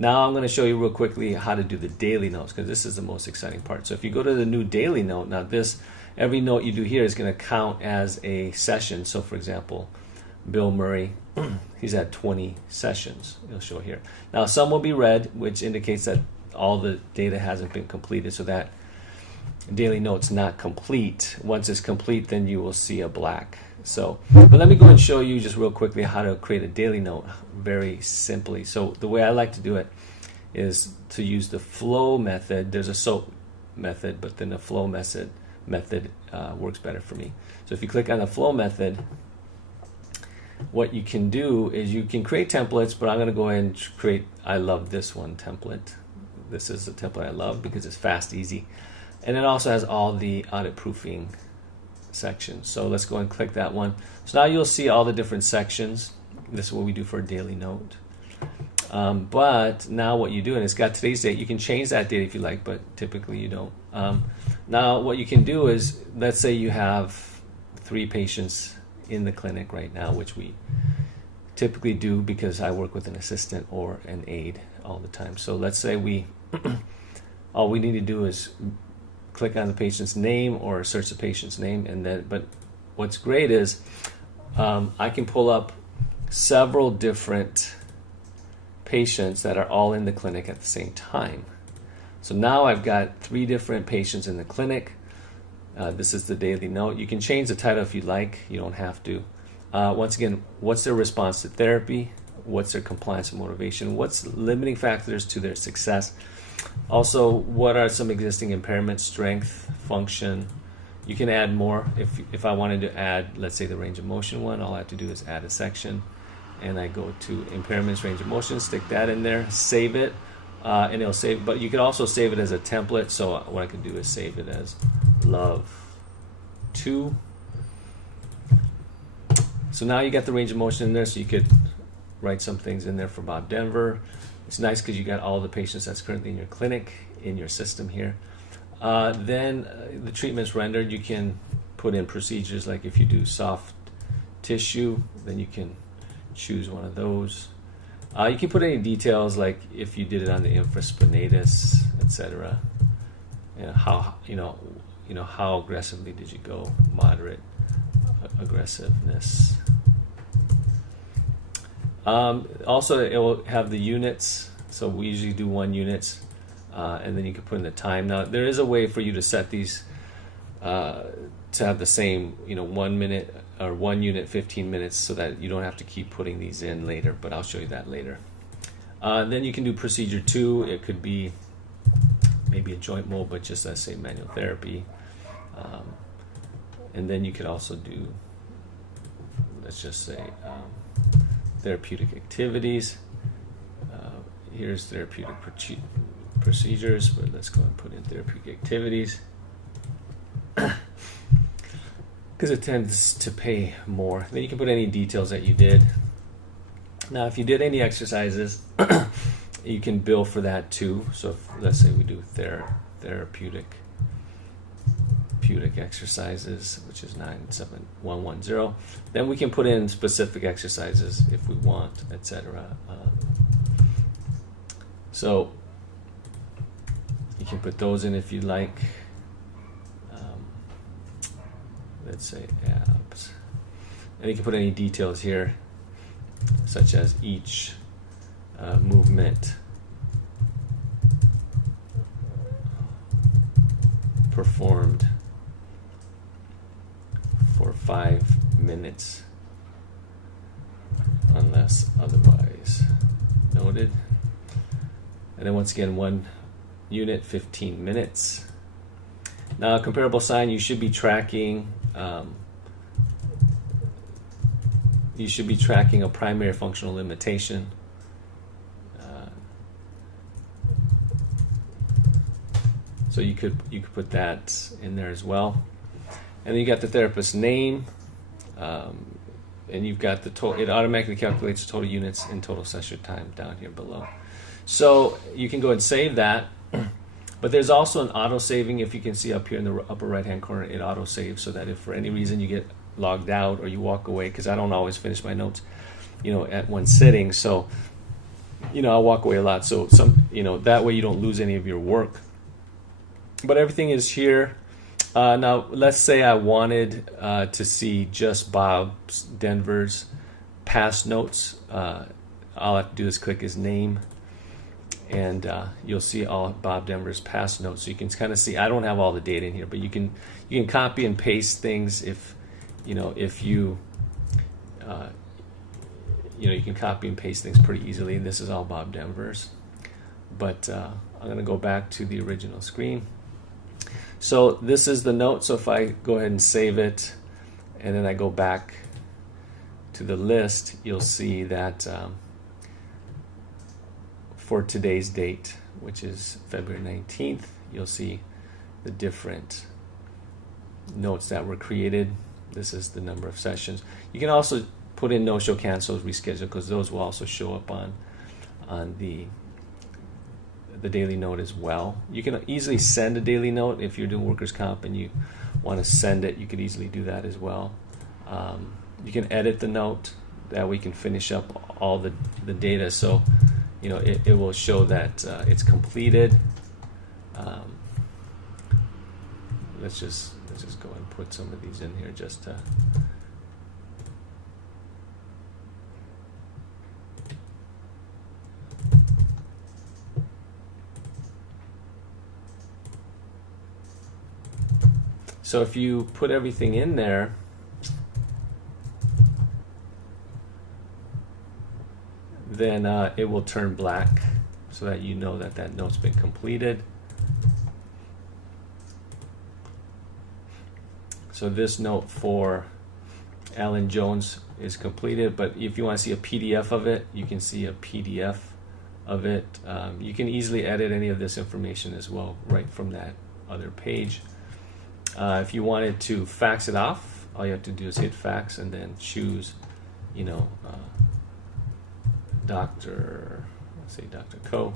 Now I'm going to show you real quickly how to do the daily notes, because this is the most exciting part. So if you go to the new daily note, now every note you do here is going to count as a session. So for example, Bill Murray, he's at 20 sessions. It'll show here. Now some will be red, which indicates that all the data hasn't been completed, so that daily note's not complete. Once it's complete, then you will see a black. So, but let me go and show you just real quickly how to create a daily note very simply. So the way I like to do it is to use the flow method. There's a SOAP method, but then the flow method works better for me. So if you click on the flow method, what you can do is you can create templates, but I'm going to go ahead and create, I love this one template. This is the template I love because it's fast, easy. And it also has all the audit proofing sections. So let's go and click that one. So now you'll see all the different sections. This is what we do for a daily note. But now what you do, and it's got today's date. You can change that date if you like, but typically you don't. Now what you can do is, let's say you have 3 patients in the clinic right now, which we typically do because I work with an assistant or an aide all the time. So let's say all we need to do is click on the patient's name or search the patient's name, and then. But what's great is I can pull up several different patients that are all in the clinic at the same time. So now I've got 3 different patients in the clinic. This is the daily note. You can change the title if you like. You don't have to. Once again, what's their response to therapy? What's their compliance and motivation? What's limiting factors to their success? Also, what are some existing impairments, strength, function? You can add more. If I wanted to add, let's say, the range of motion one, all I have to do is add a section. And I go to impairments, range of motion, stick that in there, save it, and it'll save. But you could also save it as a template. So what I could do is save it as Love 2. So now you got the range of motion in there, so you could write some things in there for Bob Denver. It's nice because you got all the patients that's currently in your clinic in your system here. Then the treatment's rendered. You can put in procedures, like if you do soft tissue, then you can choose one of those. You can put any details, like if you did it on the infraspinatus, etc. How how aggressively did you go? Moderate aggressiveness. Also, it will have the units. So we usually do 1 unit, and then you can put in the time. Now there is a way for you to set these to have the same, 1 minute or 1 unit, 15 minutes, so that you don't have to keep putting these in later. But I'll show you that later. Then you can do procedure 2. It could be maybe a joint mold, but just let's say manual therapy. And then you could also do, let's just say, therapeutic activities. Here's therapeutic procedures, but let's go and put in therapeutic activities because it tends to pay more. Then you can put any details that you did. Now, if you did any exercises, you can bill for that too. So let's say we do therapeutic exercises, which is 97110. Then we can put in specific exercises if we want, etc. So you can put those in if you like. Let's say abs. And you can put any details here, such as each movement performed for 5 minutes unless otherwise noted. And then once again, 1 unit, 15 minutes. Now, a comparable sign, you should be tracking a primary functional limitation. So you could put that in there as well. And then you got the therapist's name, and you've got the total. It automatically calculates total units and total session time down here below. So you can go and save that. But there's also an auto saving. If you can see up here in the upper right hand corner, it auto saves, so that if for any reason you get logged out or you walk away, because I don't always finish my notes, at one sitting. So I walk away a lot. So that way you don't lose any of your work. But everything is here. Now, let's say I wanted to see just Bob Denver's past notes. All I have to do is click his name, and you'll see all Bob Denver's past notes. So you can kind of see. I don't have all the data in here, but you can copy and paste things if you can copy and paste things pretty easily. This is all Bob Denver's, but I'm going to go back to the original screen. So this is the note. So if I go ahead and save it, and then I go back to the list, you'll see that for today's date, which is February 19th, you'll see the different notes that were created. This is the number of sessions. You can also put in no-show, cancels, reschedule, because those will also show up on the daily note as well. You can easily send a daily note if you're doing workers' comp and you want to send it. You could easily do that as well. You can edit the note. That way you can finish up all the data. So it will show that it's completed. Let's just go and put some of these in here just to. So if you put everything in there, then it will turn black so that you know that note's been completed. So this note for Alan Jones is completed, but if you want to see a PDF of it, you can see a PDF of it. You can easily edit any of this information as well right from that other page. If you wanted to fax it off, all you have to do is hit fax and then choose, Dr. Co.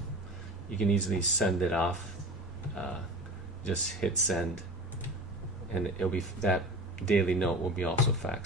You can easily send it off. Just hit send, and it'll be that daily note will be also faxed.